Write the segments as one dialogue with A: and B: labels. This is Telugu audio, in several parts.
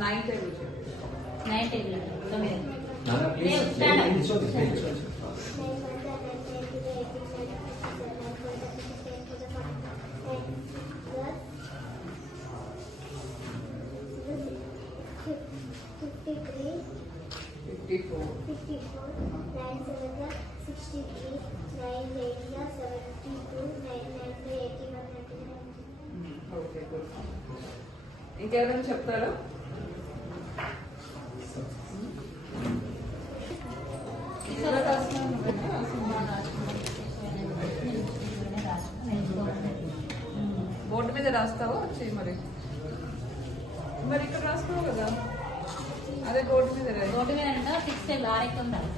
A: 9
B: टेबल నైన్
A: టేబుల్ తొమ్మిది నానా ప్లీజ్ నిల్చోండి నిల్చోండి Fifty four. Fifty four. Nine seven the sixty three. Nine eight the seventy two. Nine nine the
B: eighty one ninety nine. Okay, good. ఇంకెవరైనా చెప్తారా మీద రాస్తావా? వచ్చి మరి. మరి ఇక్కడ రాస్తావు కదా. అదే బోర్డు మీద.
C: రోడ్డు మీద ఉందా ఫిక్స్ లారెక్కి ఉండాలి.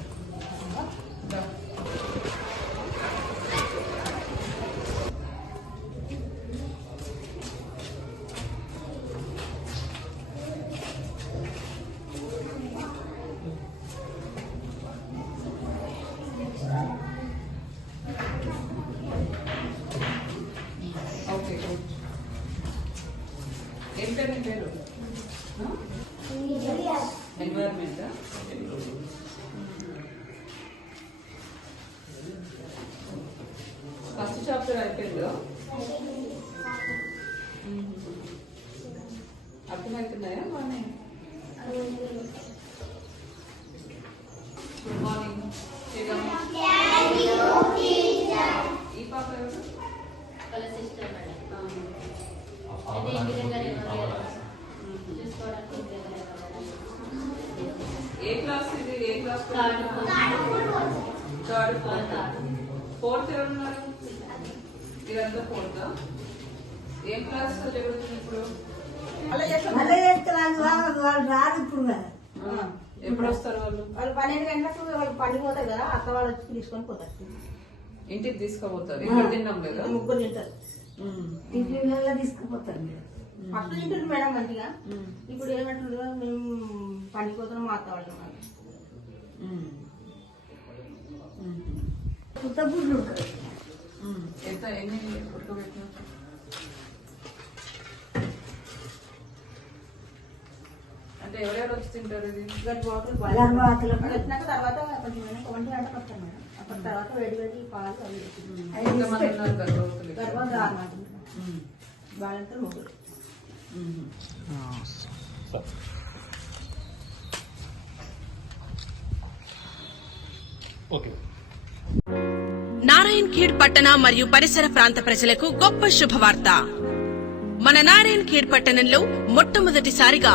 B: ఏం పేరు నీ పేరు ఎన్వైర్మెంట్ ఫస్ట్ చాప్టర్ అయిపోయిందా? అర్థమవుతున్నాయా? బాగానే క్లాస్ ఇది? ఏ class
C: third
B: third fourth fourth ఎవరున్నారు? ఇదంతా ఫోర్త్ ఏం క్లాస్ చదువుతుంది ఇప్పుడు? ఎప్పుడు వస్తారు వాళ్ళు
D: వాళ్ళు పన్నెండు గంటలకు వాళ్ళు పండుగ పోతారు కదా అక్క వాళ్ళు వచ్చి తీసుకొని పోతారు.
B: ఇంటికి తీసుకుపోతారు. ఇక్కడ తిన్నాం లేదా
D: ముగ్గురు తింటారు.
E: తీసుకుపోతారు మీరు.
D: ఫస్ట్ తింటారు మేడం మంచిగా. ఇప్పుడు ఏమంటారు మేము పండుగ పోతున్నాం మా అక్క వాళ్ళు ఉన్నారు.
B: ఉమ్, ఉమ్,
E: కొత్త
B: ఉమ్. ఎంత? ఎన్ని ఉడకబెట్టినా అంటే ఎవరెవరు వచ్చి తింటారు ఇది?
D: తర్వాత కొంచెం ఒంటి గంటకు వస్తాం మేడం. అప్పటి తర్వాత వేడి వేడి పాలు అవి
B: ఉమ్,
D: వాళ్ళంతా ముగ్గురు.
F: ఓకే.
G: నారాయణ్ ఖేడ్ పట్టణ మరియు పరిసర ప్రాంత ప్రజలకు గొప్ప శుభవార్త. మన నారాయణ్ ఖేడ్ పట్టణంలో మొట్టమొదటిసారిగా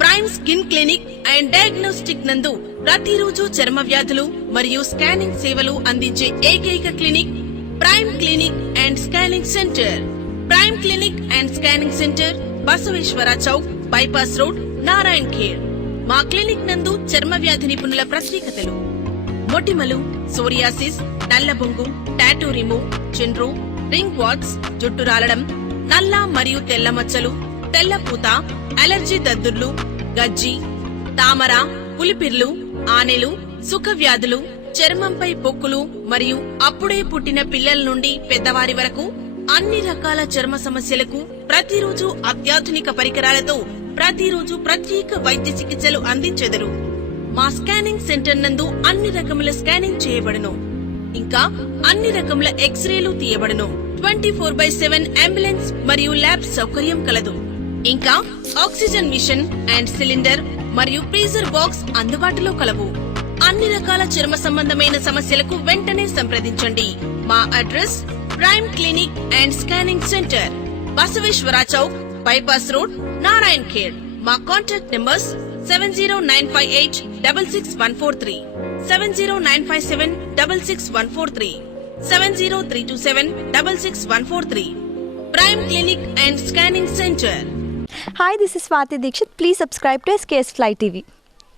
G: prime skin clinic and diagnostic నందు ప్రతిరోజు చర్మ వ్యాధులు మరియు స్కానింగ్ సేవలు అందించే ఏకైక clinic prime clinic and scanning center. Prime clinic and scanning center Basaveshwara Chowk bypass road Narayan Khed. మా క్లినిక్ నందు చర్మ వ్యాధి నిపుణుల ప్రత్యేకతలు. మొటిమలు సోరియాసిస్ నల్లబొంగు టాటూ రిమూవ్ చిండ్రు రింగ్ వాట్స్ జుట్టు రాలడం నల్ల మరియు తెల్ల మచ్చలు తెల్ల పూత అలర్జీ దద్దుర్లు గజ్జి తామర పులిపిర్లు ఆనెలు సుఖ వ్యాధులు చర్మంపై పొక్కులు మరియు అప్పుడే పుట్టిన పిల్లల నుండి పెద్దవారి వరకు అన్ని రకాల చర్మ సమస్యలకు ప్రతిరోజు అత్యాధునిక పరికరాలతో ప్రతిరోజు ప్రత్యేక వైద్య చికిత్సలు అందించెదరు. మా స్కానింగ్ సెంటర్ నందు అన్ని రకముల స్కానింగ్ చేయబడును. ఇంకా అన్ని రకముల ఎక్స్రేలు తీయబడును. Twenty four by seven ambulance మరియు ల్యాబ్ సౌకర్యం కలదు. ఇంకా ఆక్సిజన్ మిషన్ అండ్ సిలిండర్ మరియు ఫ్రీజర్ బాక్స్ అందుబాటులో కలవు. అన్ని రకాల చర్మ సంబంధమైన సమస్యలకు వెంటనే సంప్రదించండి. మా address prime clinic and scanning center Basaveshwara Chowk bypass road Narayan Khed మా contact numbers seven zero nine five eight double six one four three seven zero nine five seven double six one four three seven zero three two seven double six one four three prime clinic and scanning center
H: hi this is Swathi Dikshit please subscribe to SKS fly TV